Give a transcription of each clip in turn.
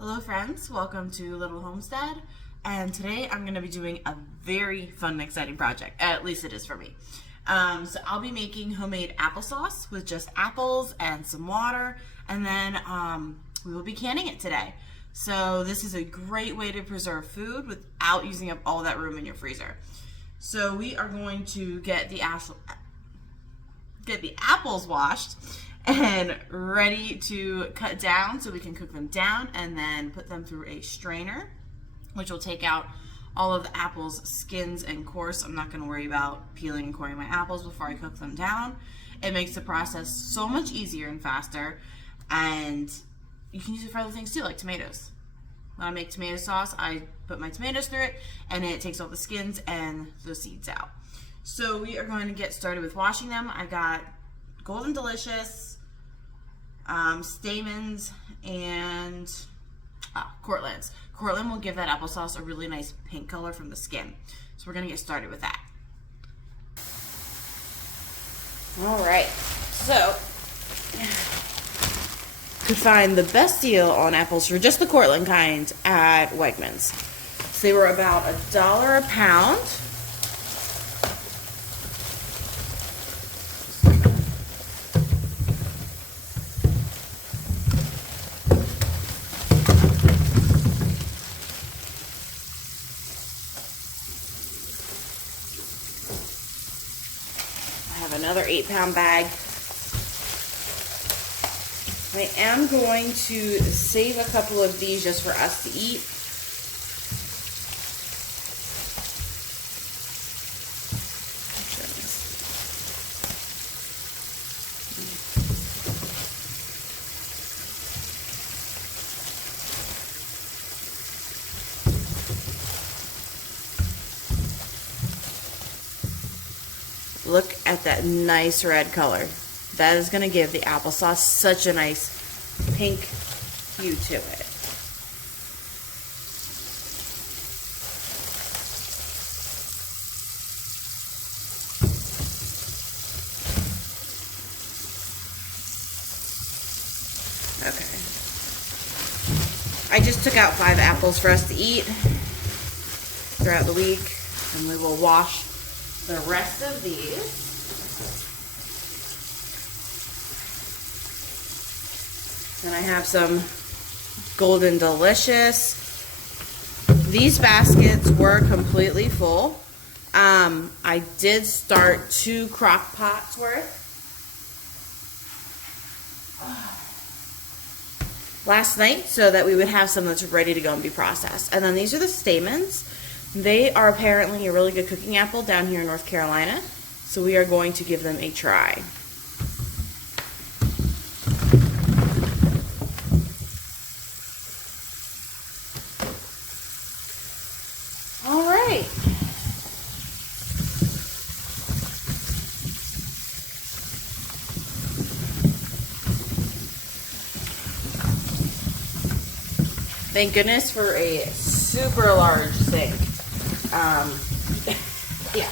Hello friends, welcome to Little-Homestead, and today I'm going to be doing a very fun and exciting project, at least it is for me. So I'll be making homemade applesauce with just apples and some water, and then we will be canning it today. So this is a great way to preserve food without using up all that room in your freezer. So we are going to get the apples washed and ready to cut down so we can cook them down and then put them through a strainer, which will take out all of the apples, skins, and cores. I'm not going to worry about peeling and coring my apples before I cook them down. It makes the process so much easier and faster, and you can use it for other things too, like tomatoes. When I make tomato sauce, I put my tomatoes through it and it takes all the skins and the seeds out. So we are going to get started with washing them. I got Golden Delicious, Stamens, and Cortland's. Cortland will give that applesauce a really nice pink color from the skin. So we're going to get started with that. Alright, so you could find the best deal on apples for just the Cortland kind at Wegmans. So they were about $1 a pound. Another 8-pound bag. I am going to save a couple of these just for us to eat. Look at that nice red color. That is going to give the applesauce such a nice pink hue to it. Okay. I just took out 5 apples for us to eat throughout the week, and we will wash the rest of these. Then I have some Golden Delicious. These baskets were completely full. I did start 2 crock pots worth last night so that we would have some that's ready to go and be processed. And then these are the Stamens. They are apparently a really good cooking apple down here in North Carolina, so we are going to give them a try. All right. Thank goodness for a super large sink. Yeah.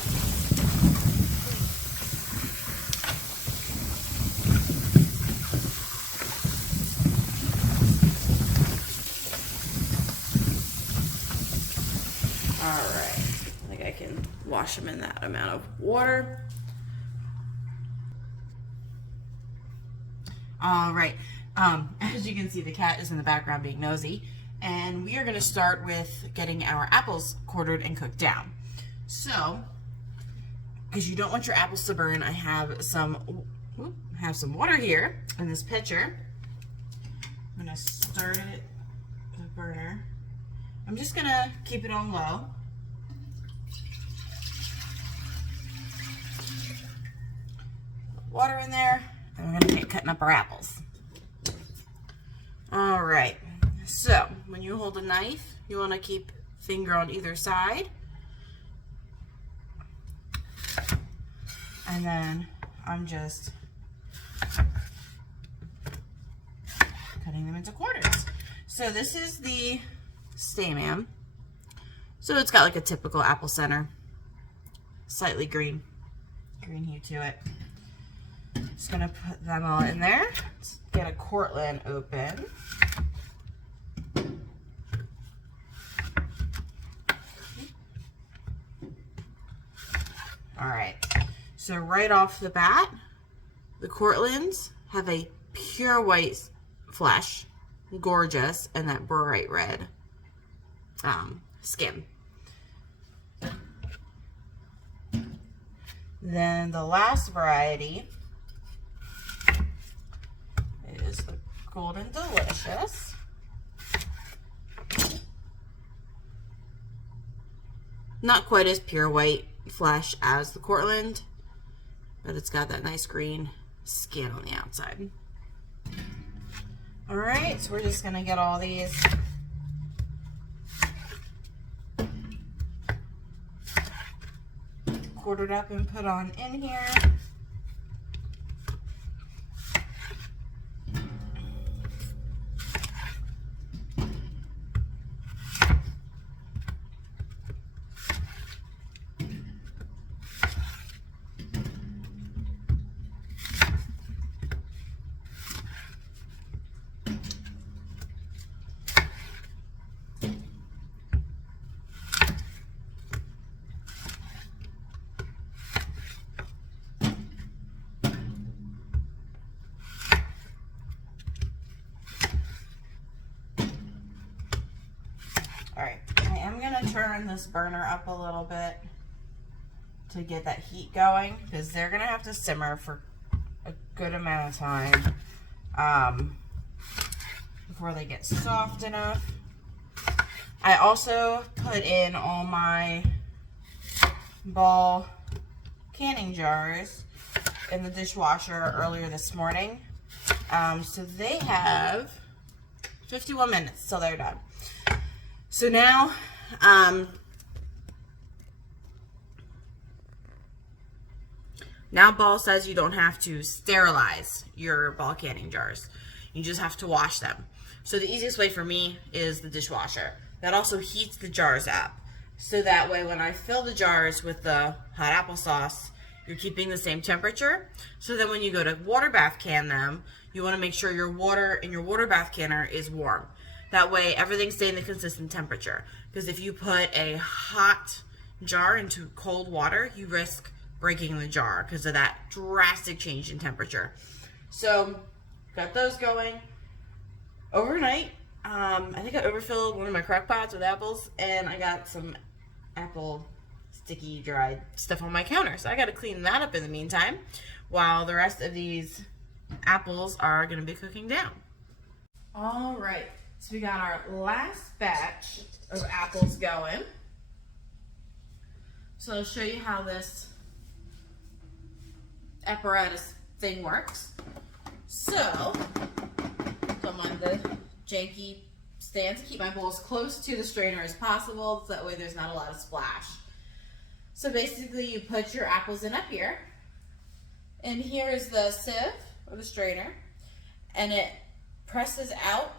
All right. I think I can wash them in that amount of water. All right. As you can see, the cat is in the background being nosy. And we are going to start with getting our apples quartered and cooked down. So, because you don't want your apples to burn, I have some water here in this pitcher. I'm going to start it with a burner. I'm just going to keep it on low. Water in there, and we're going to get cutting up our apples. All right. So, when you hold a knife, you want to keep finger on either side. And then I'm just cutting them into quarters. So this is the Stamen. So it's got like a typical apple center. Slightly green hue to it. Just gonna put them all in there. Let's get a Cortland open. All right, so right off the bat, the Cortlands have a pure white flesh, gorgeous, and that bright red skin. Then the last variety is the Golden Delicious. Not quite as pure white flesh as the Cortland, but it's got that nice green skin on the outside. All right, so we're just gonna get all these quartered up and put on in here. All right, I am gonna turn this burner up a little bit to get that heat going, because they're gonna have to simmer for a good amount of time before they get soft enough. I also put in all my ball canning jars in the dishwasher earlier this morning. So they have 51 minutes till they're done. So now, now Ball says you don't have to sterilize your ball canning jars. You just have to wash them. So the easiest way for me is the dishwasher. That also heats the jars up. So that way when I fill the jars with the hot applesauce, you're keeping the same temperature. So then when you go to water bath can them, you want to make sure your water in your water bath canner is warm. That way everything's staying the consistent temperature. Because if you put a hot jar into cold water, you risk breaking the jar because of that drastic change in temperature. So got those going. Overnight, I think I overfilled one of my crock pots with apples, and I got some apple sticky dried stuff on my counter. So I got to clean that up in the meantime while the rest of these apples are going to be cooking down. All right. So we got our last batch of apples going. So I'll show you how this apparatus thing works. So, I'm on the janky stand to keep my bowl as close to the strainer as possible, so that way there's not a lot of splash. So basically you put your apples in up here, and here is the sieve or the strainer, and it presses out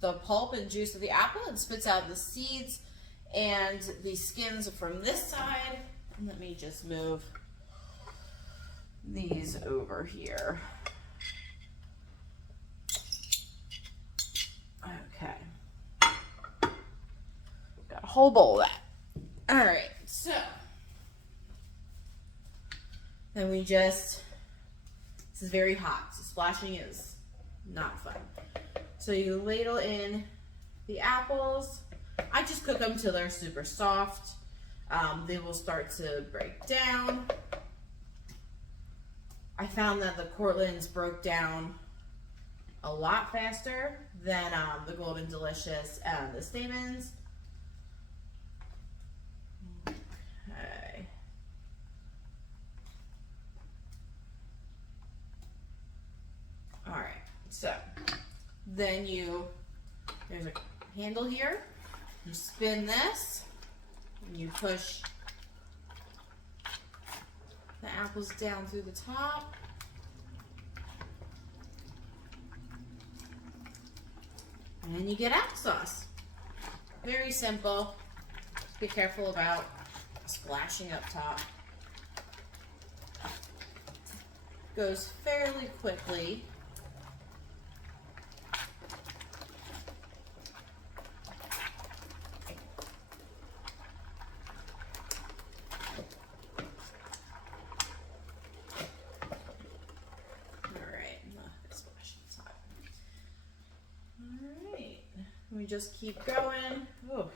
the pulp and juice of the apple and spits out the seeds and the skins from this side. And let me just move these over here. Okay. Got a whole bowl of that. All right, so then we just, this is very hot, so splashing is not fun. So you ladle in the apples. I just cook them till they're super soft. They will start to break down. I found that the Cortlands broke down a lot faster than the Golden Delicious and the Stamens. Okay. All right, so then there's a handle here. You spin this, and you push the apples down through the top. And you get applesauce. Very simple. Be careful about splashing up top. Goes fairly quickly. We just keep going. Ooh.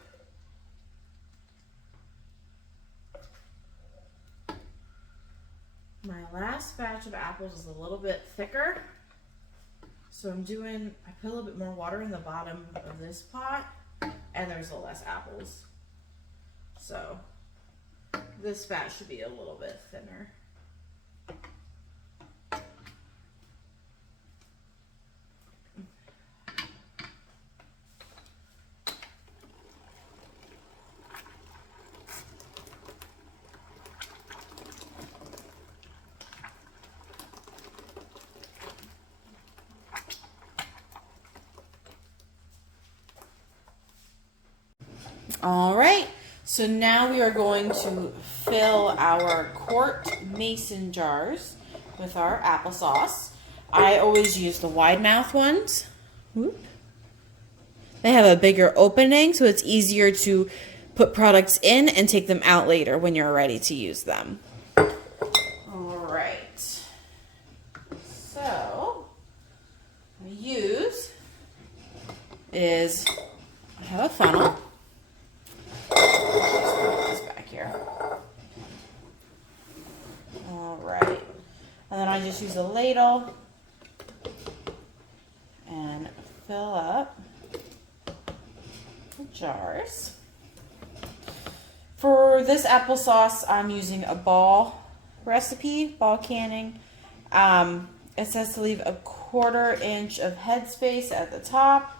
My last batch of apples is a little bit thicker. So I put a little bit more water in the bottom of this pot, and there's a little less apples. So this batch should be a little bit thinner. All right, so now we are going to fill our quart mason jars with our applesauce. I always use the wide mouth ones. Whoop. They have a bigger opening, so it's easier to put products in and take them out later when you're ready to use them. All right, so what I have a funnel. This back here. All right, and then I just use a ladle and fill up the jars. For this applesauce, I'm using a ball recipe, ball canning. It says to leave a 1/4 inch of headspace at the top.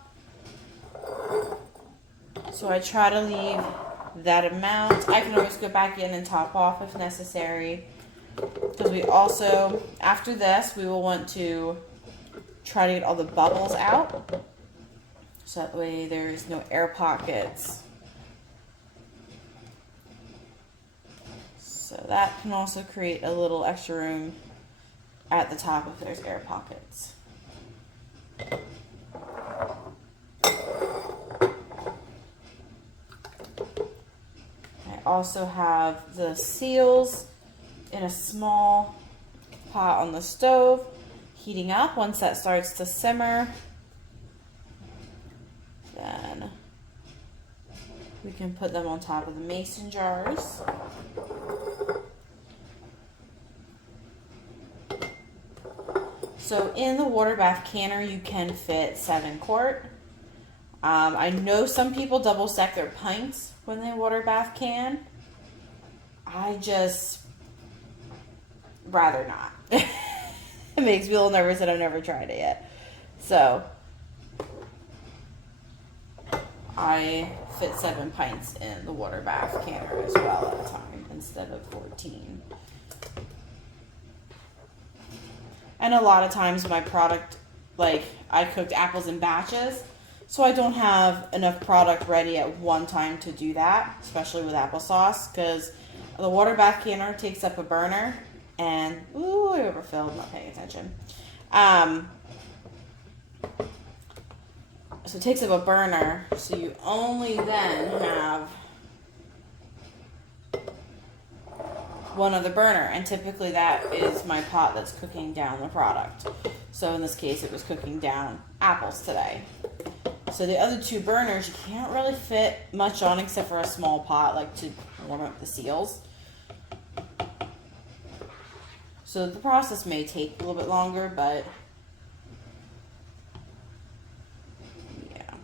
So I try to leave that amount. I can always go back in and top off if necessary. Because we also, after this, we will want to try to get all the bubbles out. So that way there's no air pockets. So that can also create a little extra room at the top if there's air pockets. I also have the seals in a small pot on the stove, heating up. Once that starts to simmer, then we can put them on top of the mason jars. So in the water bath canner, you can fit 7 quart. I know some people double stack their pints when they water bath can. I just rather not. It makes me a little nervous and I've never tried it yet. So I fit 7 pints in the water bath canner as well at a time instead of 14. And a lot of times my product, like I cooked apples in batches, so I don't have enough product ready at one time to do that, especially with applesauce, because the water bath canner takes up a burner, and ooh, I overfilled, not paying attention. So it takes up a burner, so you only then have one other burner, and typically that is my pot that's cooking down the product. So in this case, it was cooking down apples today. So the other 2 burners, you can't really fit much on except for a small pot, like to warm up the seals. So the process may take a little bit longer, but yeah.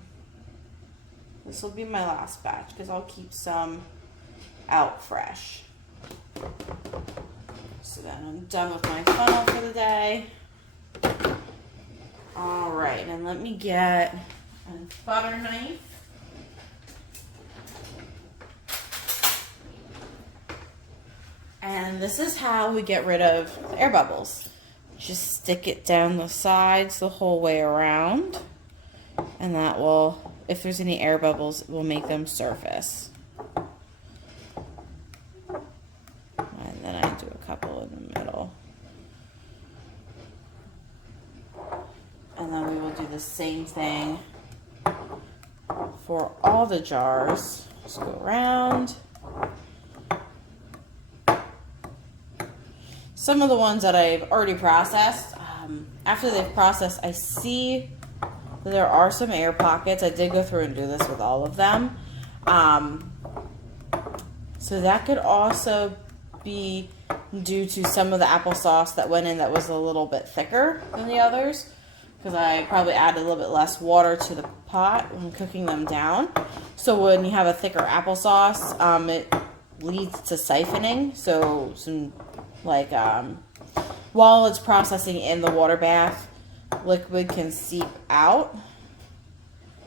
This will be my last batch because I'll keep some out fresh. So then I'm done with my funnel for the day. All right, and let me get a butter knife. And this is how we get rid of the air bubbles. Just stick it down the sides the whole way around. And that will, if there's any air bubbles, it will make them surface. And then I do a couple in the middle. And then we will do the same thing for all the jars. Just go around. Some of the ones that I've already processed, after they've processed, I see There are some air pockets. I did go through and do this with all of them. So that could also be due to some of the applesauce that went in that was a little bit thicker than the others, because I probably added a little bit less water to the pot when cooking them down. So when you have a thicker applesauce, it leads to siphoning. So some while it's processing in the water bath, liquid can seep out.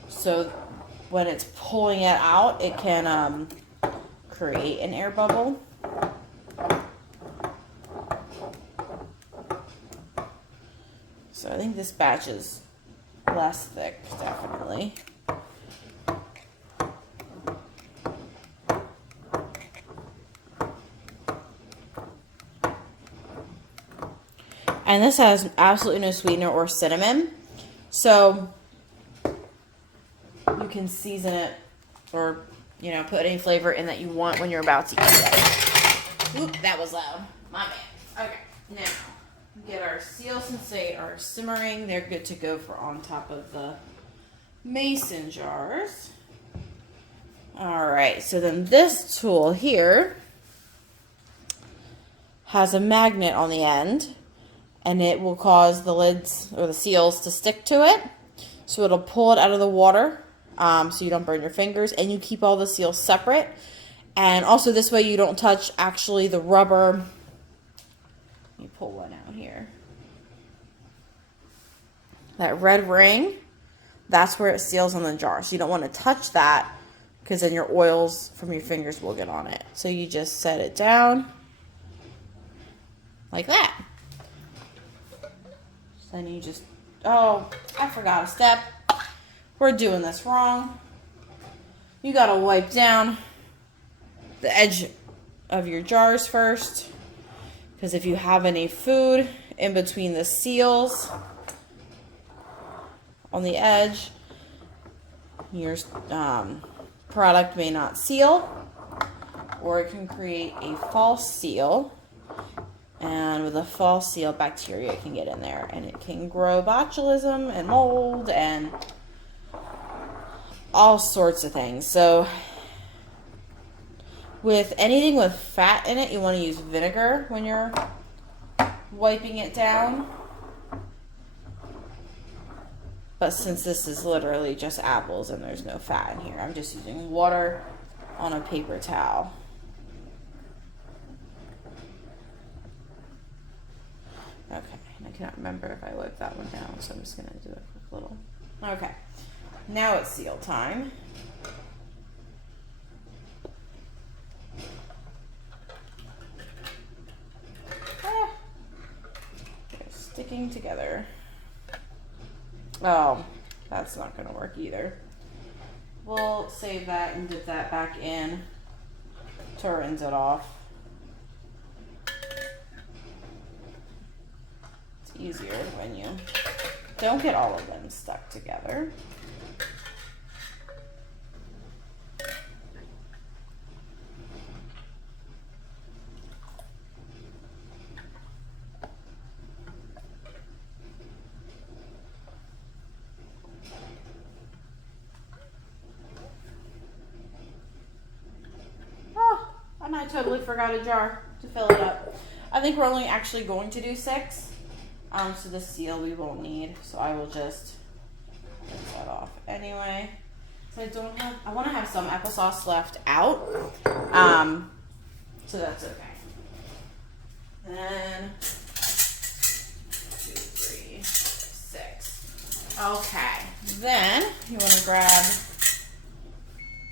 So when it's pulling it out, it can create an air bubble. So I think this batch is less thick, definitely. And this has absolutely no sweetener or cinnamon. So you can season it or, you know, put any flavor in that you want when you're about to eat it. Oop, that was loud. My bad. Okay, now get our seals since they are simmering. They're good to go for on top of the mason jars. All right, so then this tool here has a magnet on the end, and it will cause the lids or the seals to stick to it. So it'll pull it out of the water so you don't burn your fingers, and you keep all the seals separate. And also this way you don't touch actually the rubber. Let me pull one out here. That red ring, that's where it seals on the jar. So you don't want to touch that because then your oils from your fingers will get on it. So you just set it down like that. So then you just, oh, I forgot a step. We're doing this wrong. You gotta wipe down the edge of your jars first, because if you have any food in between the seals on the edge, your product may not seal, or it can create a false seal. And with a false seal, bacteria can get in there, and it can grow botulism and mold and all sorts of things. So with anything with fat in it, you want to use vinegar when you're wiping it down. But since this is literally just apples and there's no fat in here, I'm just using water on a paper towel. Okay, and I cannot remember if I wiped that one down, so I'm just going to do a quick little. Okay, now it's seal time. They're sticking together. Oh, that's not going to work either. We'll save that and dip that back in to rinse it off. It's easier when you don't get all of them stuck together. And I totally forgot a jar to fill it up. I think we're only actually going to do 6. So the seal we won't need. So I will just rinse that off anyway. So I want to have some applesauce left out. So that's okay. And then 2, 3, 6. Okay. Then you want to grab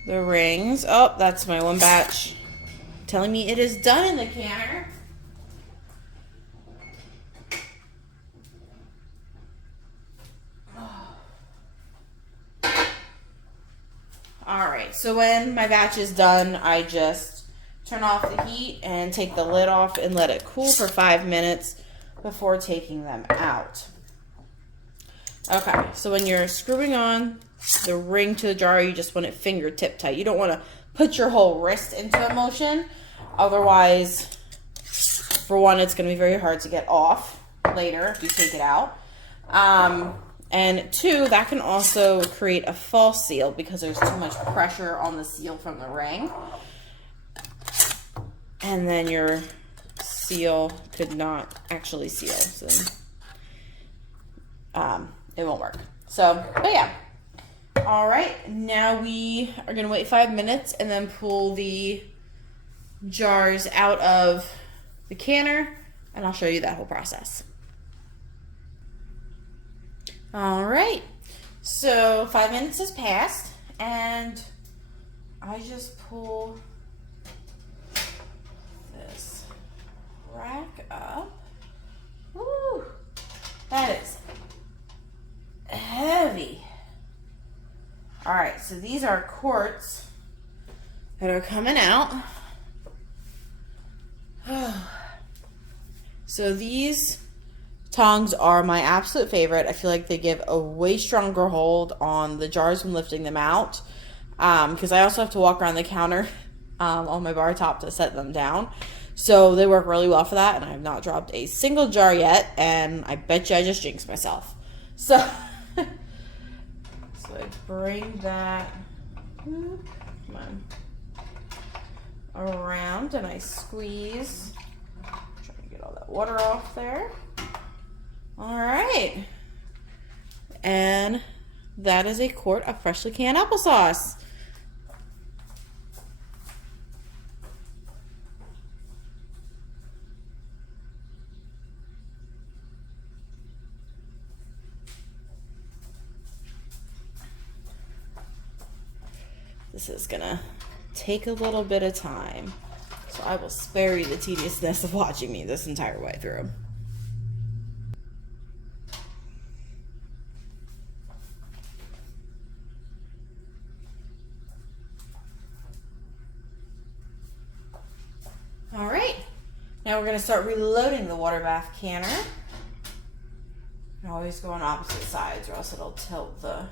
the rings. Oh, that's my one batch. Telling me it is done in the canner. Alright, so when my batch is done, I just turn off the heat and take the lid off and let it cool for 5 minutes before taking them out. Okay, so when you're screwing on the ring to the jar, you just want it fingertip tight. You don't want to put your whole wrist into motion. Otherwise, for one, it's going to be very hard to get off later if you take it out. And 2, that can also create a false seal because there's too much pressure on the seal from the ring. And then your seal could not actually seal. So it won't work. So, but yeah. All right, now we are gonna wait 5 minutes and then pull the jars out of the canner, and I'll show you that whole process. All right, so 5 minutes has passed, and I just pull this rack up. Woo, that is heavy. All right, so these are quarts that are coming out. So these tongs are my absolute favorite. I feel like they give a way stronger hold on the jars when lifting them out, because I also have to walk around the counter on my bar top to set them down. So they work really well for that, and I have not dropped a single jar yet, and I bet you I just jinxed myself. So I bring that around and I squeeze. Trying to get all that water off there. All right. And that is a quart of freshly canned applesauce. This is gonna take a little bit of time, so I will spare you the tediousness of watching me this entire way through. All right, now we're gonna start reloading the water bath canner. And always go on opposite sides or else it'll tilt the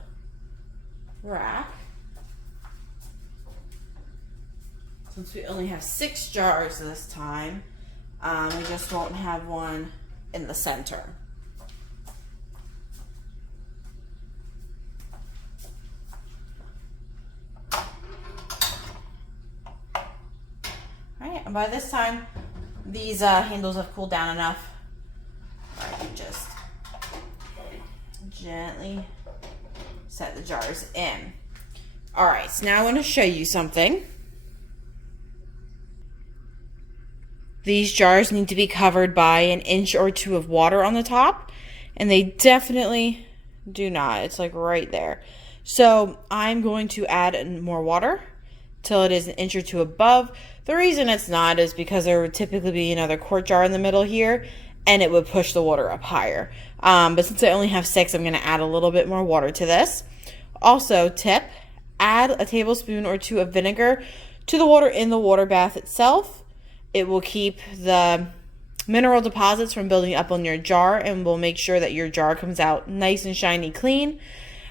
rack. Since we only have 6 jars this time, we just won't have one in the center. All right, and by this time, these handles have cooled down enough. I can just gently set the jars in. All right, so now I want to show you something. These jars need to be covered by 1 inch or 2 of water on the top, and they definitely do not. It's like right there. So I'm going to add more water till it is 1 inch or 2 above. The reason it's not is because there would typically be another quart jar in the middle here, and it would push the water up higher. But since I only have 6, I'm going to add a little bit more water to this. Also, tip, add a tablespoon or 2 of vinegar to the water in the water bath itself. It will keep the mineral deposits from building up on your jar and will make sure that your jar comes out nice and shiny clean.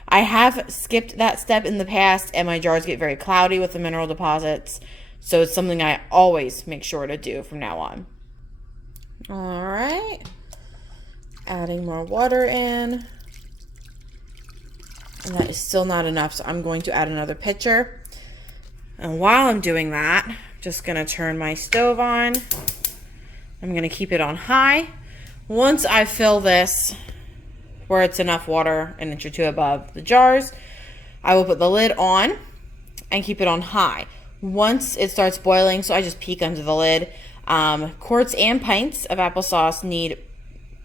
I have skipped that step in the past and my jars get very cloudy with the mineral deposits. So it's something I always make sure to do from now on. All right. Adding more water in. And that is still not enough, so I'm going to add another pitcher. And while I'm doing that, just gonna turn my stove on. I'm gonna keep it on high. Once I fill this where it's enough water, 1 inch or 2 above the jars, I will put the lid on and keep it on high. Once it starts boiling, so I just peek under the lid. Quarts and pints of applesauce need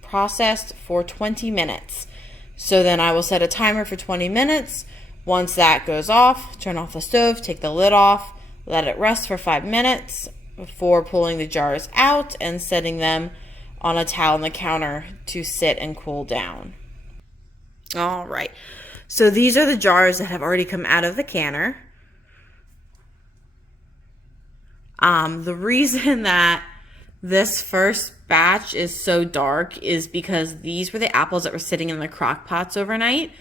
processed for 20 minutes. So then I will set a timer for 20 minutes. Once that goes off, turn off the stove, take the lid off, let it rest for 5 minutes before pulling the jars out and setting them on a towel on the counter to sit and cool down. All right, so these are the jars that have already come out of the canner. The reason that this first batch is so dark is because these were the apples that were sitting in the crock pots overnight,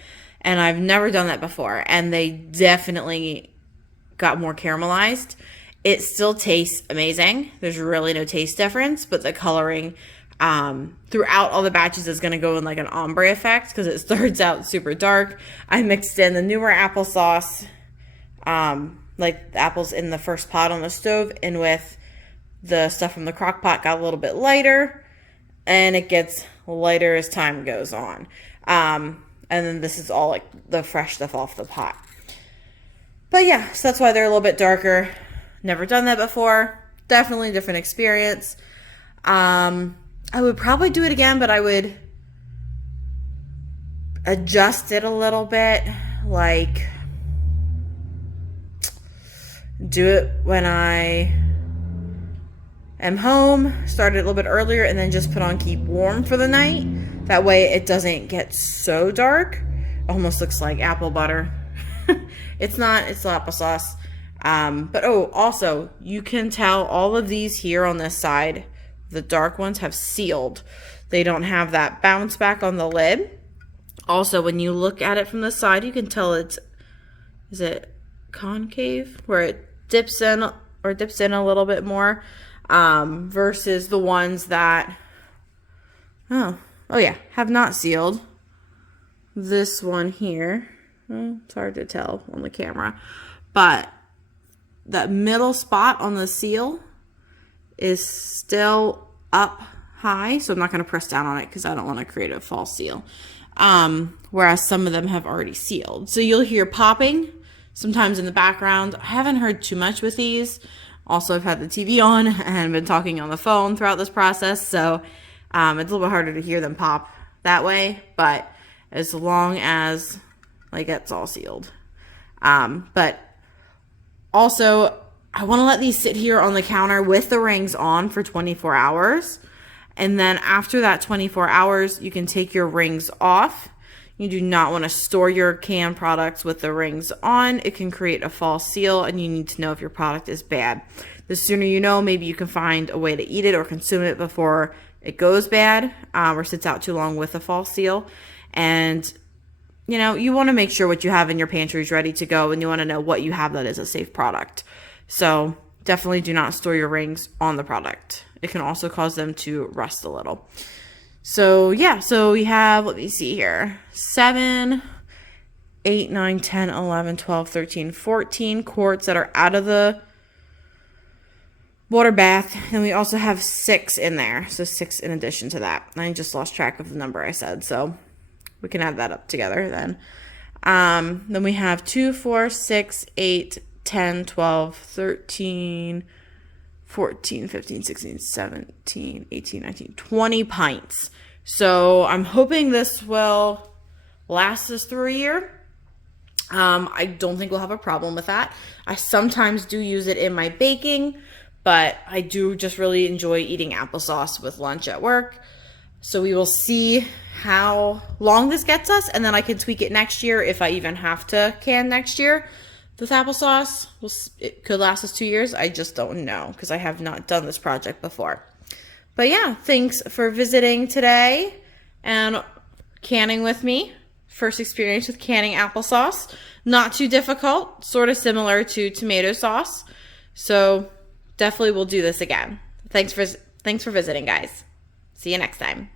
and I've never done that before, and they definitely got more caramelized. It still tastes amazing. There's really no taste difference, but the coloring throughout all the batches is going to go in like an ombre effect because it starts out super dark. I mixed in the newer applesauce, like the apples in the first pot on the stove, and with the stuff from the crock pot got a little bit lighter, and it gets lighter as time goes on. And then this is all like the fresh stuff off the pot. But yeah, so that's why they're a little bit darker. Never done that before. Definitely a different experience. I would probably do it again, but I would adjust it a little bit. Like, do it when I am home, start it a little bit earlier, and then just put on keep warm for the night. That way it doesn't get so dark. It almost looks like apple butter. It's not, it's applesauce. But also, you can tell all of these here on this side, the dark ones have sealed. They don't have that bounce back on the lid. Also, when you look at it from the side, you can tell is it concave? Where it dips in a little bit more, versus the ones that, have not sealed. This one here, it's hard to tell on the camera, but that middle spot on the seal is still up high, so I'm not going to press down on it because I don't want to create a false seal. Whereas some of them have already sealed. So you'll hear popping sometimes in the background. I haven't heard too much with these. Also, I've had the TV on and been talking on the phone throughout this process, so it's a little bit harder to hear them pop that way, but as long as like it's all sealed. But also, I want to let these sit here on the counter with the rings on for 24 hours. And then after that 24 hours, you can take your rings off. You do not want to store your canned products with the rings on. It can create a false seal, and you need to know if your product is bad. The sooner you know, maybe you can find a way to eat it or consume it before it goes bad, or sits out too long with a false seal. And you know, you want to make sure what you have in your pantry is ready to go, and you want to know what you have that is a safe product. So definitely do not store your rings on the product. It can also cause them to rust a little. So yeah, so we have, let me see here, 7, 8, 9, 10, 11, 12, 13, 14 quarts that are out of the water bath. And we also have 6 in there. So 6 in addition to that. I just lost track of the number I said. So we can add that up together then. Then we have 2, 4, 6, 8, 10, 12, 13, 14, 15, 16, 17, 18, 19, 20 pints. So I'm hoping this will last us through a year. I don't think we'll have a problem with that. I sometimes do use it in my baking, but I do just really enjoy eating applesauce with lunch at work. So we will see how long this gets us, and then I can tweak it next year if I even have to can next year. With applesauce, it could last us 2 years. I just don't know because I have not done this project before. But yeah, thanks for visiting today and canning with me. First experience with canning applesauce. Not too difficult, sort of similar to tomato sauce. So definitely we'll do this again. Thanks for visiting, guys. See you next time.